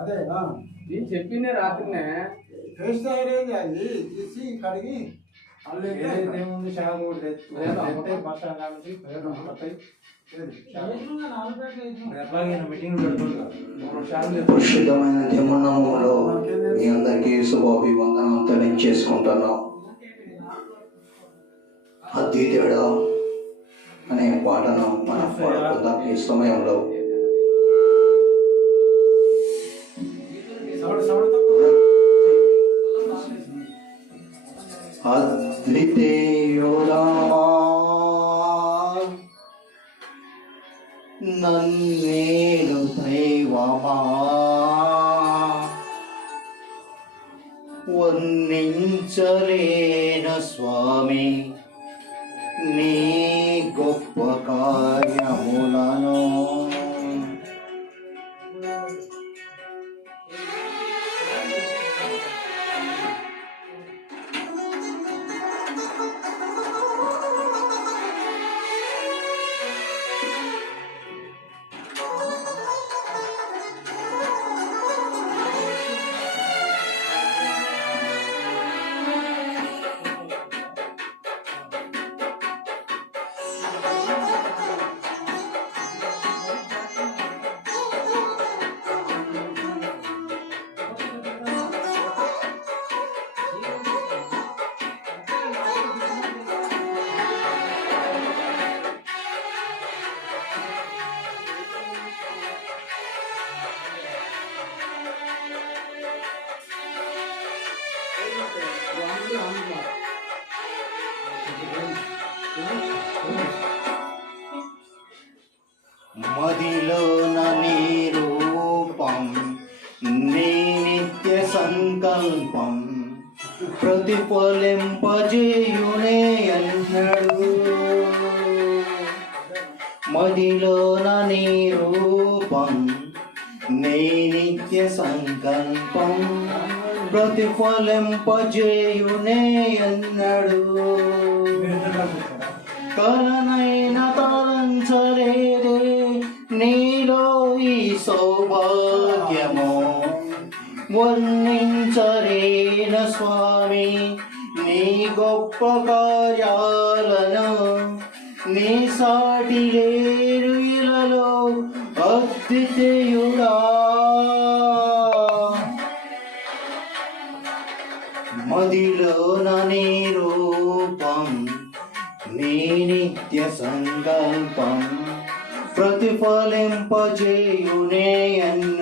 అదే. నేను చెప్పిందే రాత్రినే. పేస్ట్ అయ్యేది అది. తీసి కడిగి ఏముంది? షాపు కూడా తెచ్చు లేదు. తెస్తే బస్ స్టాండ్ కాడ నుంచి వస్తాయి. ఏది? ఎట్లాగైనా మీటింగ్ మీ అందరికీ శుభాభివందనం తెలియజేసుకుంటున్నాం. అద్వితీయుడా అనే పాటను మనం పాడుకుందాం. ఈ సమయంలో నన్నేలు దైవమా వర్ణించలేను స్వామి నీ గొప్ప కార్యములను మదిలోన నీ రూపం నీ నిత్య సంకల్పం ప్రతిఫలింపజేయునే అన్నాడు. మదిలోన నీ రూపం నీ నిత్య సంకల్పం ప్రతిఫలింపజేయునే అన్నాడు కలనైన తలంచలేదే నీలో ఈ సౌభాగ్యము. వర్ణించలేన స్వామి నీ గొప్ప కార్యాలను మదిలోన నీ రూపం నీ నిత్య సంకల్పం ప్రతిఫలింపజేయునే అన్ని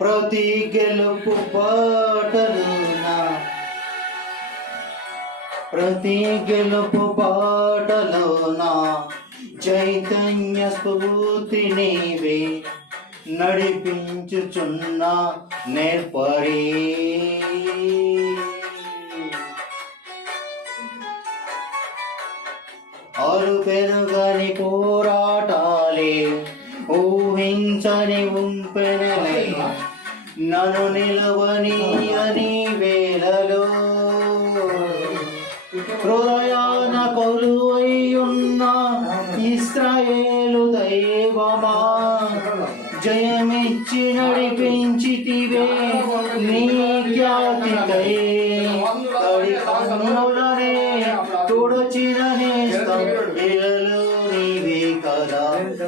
ప్రతి గెలుపు పాటలున. ప్రతి గెలుపు పాటలోన. చైతన్య స్ఫూర్తి నీవే నడిపించుచున్న నేర్పరీ.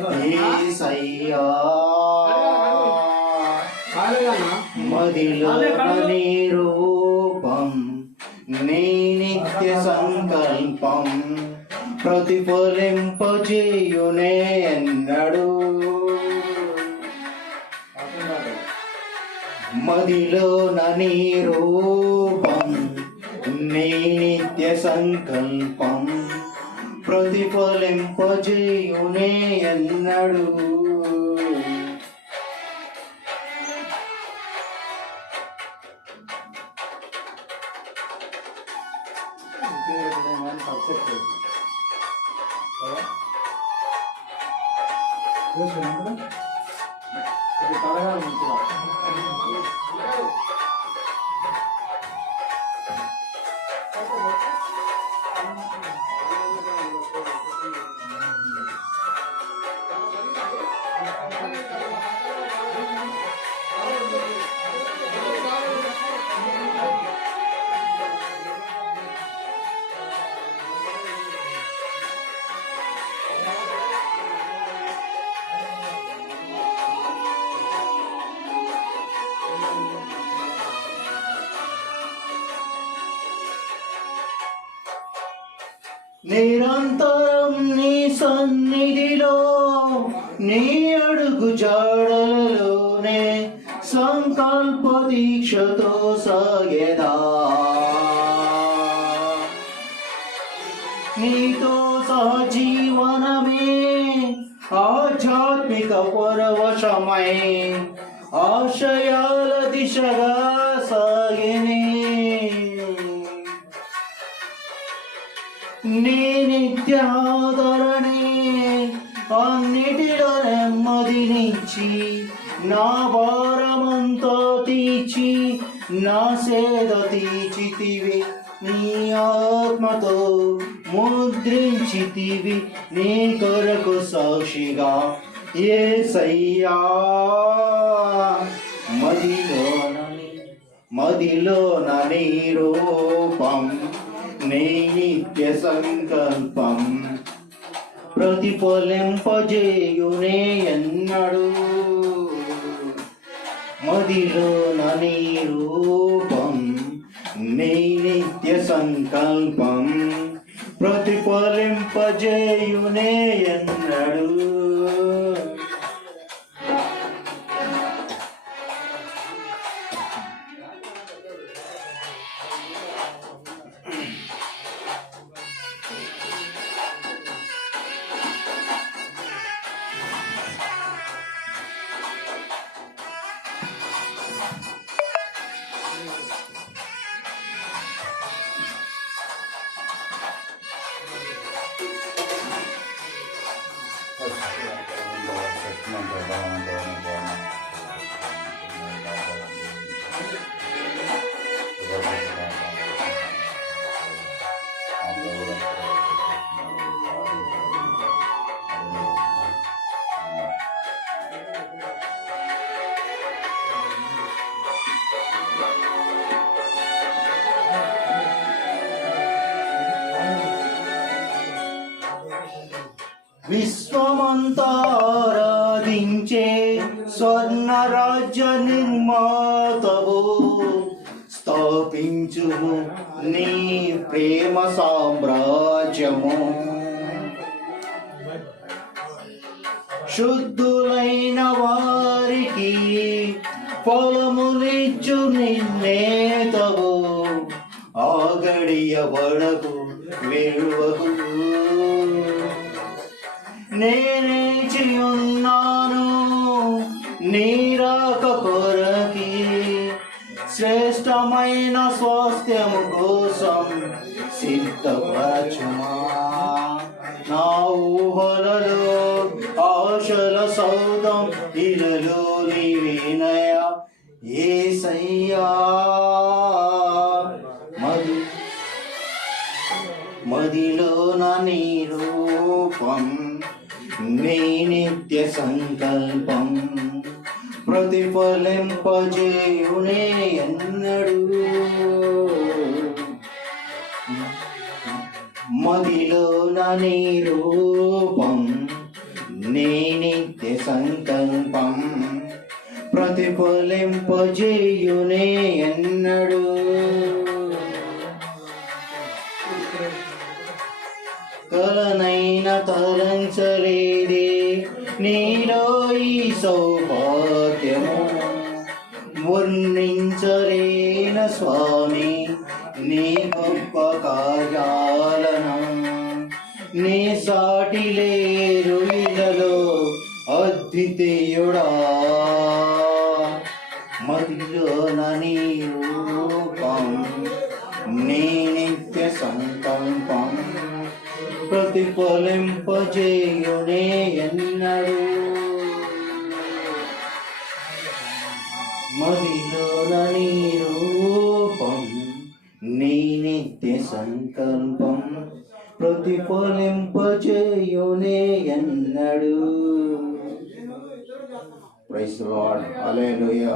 కదా మదిలో నీ రూపం నీ నిత్య సంకల్పం ప్రతిఫలింపజేయునే ఎన్నడు. మదిలో నీ రూపం నీ నిత్య సంకల్పం ప్రతిఫలింపజేయునే ఎన్నడు నిరంతరం నీ సన్నిధిలో నీ అడుగు జాడలలోనే సంకల్ప దీక్షతో సాగేదా నీతో సహజీవనమే ఆధ్యాత్మిక పరవశమై ఆశయాల దిశగా సాగినే నీ నిత్యాదరణే అన్నిటిలో నెమ్మదినిచ్చి నా భారమంతా తీచి నా సేద తీచితివి నీ ఆత్మతో ముద్రించితివి నీ కొరకు సాక్షిగా ఏ సయ్యా మదిలోనని మదిలోన నీరో రూపం నిత్య సంకల్పం ప్రతిఫలింపజేయునే ఎన్నడు. మదిలో నీ రూపం నీ నిత్య సంకల్పం ప్రతిఫలింపజేయునే ఎన్నడు. 그만 더, 그만 더, 그만 더. విశ్వమంతారాధించే స్వర్ణ రాజ్య నిర్మాతవు స్థాపించుము నీ ప్రేమ సామ్రాజ్యము. శుద్ధులైన వారికి పొలములిచ్చు నిన్నేతవు. ఆగడియ బడకు విలువకు సంకల్పం ప్రతిఫలింపజేయునే ఎన్నడు మదిలోన నీ రూపం నీ నిత్య సంకల్పం ప్రతిఫలింపజేయునే ఎన్నడు నీలో ఈ సౌభాగ్యము వర్ణించలేన స్వామి నీ గొప్ప కార్యాలను. నీ సాటి లేరు ఇలలో అద్వితీయుడా. మదిలో నీ రూపం నీ నిత్య సంకల్పం ప్రతిఫలింపజే మదిలో నీ రూపం నీ నిత్య సంకల్పం ప్రతిఫలింపచేయునే ఎన్నడు. ప్రైస్ లార్డ్ హల్లెలూయా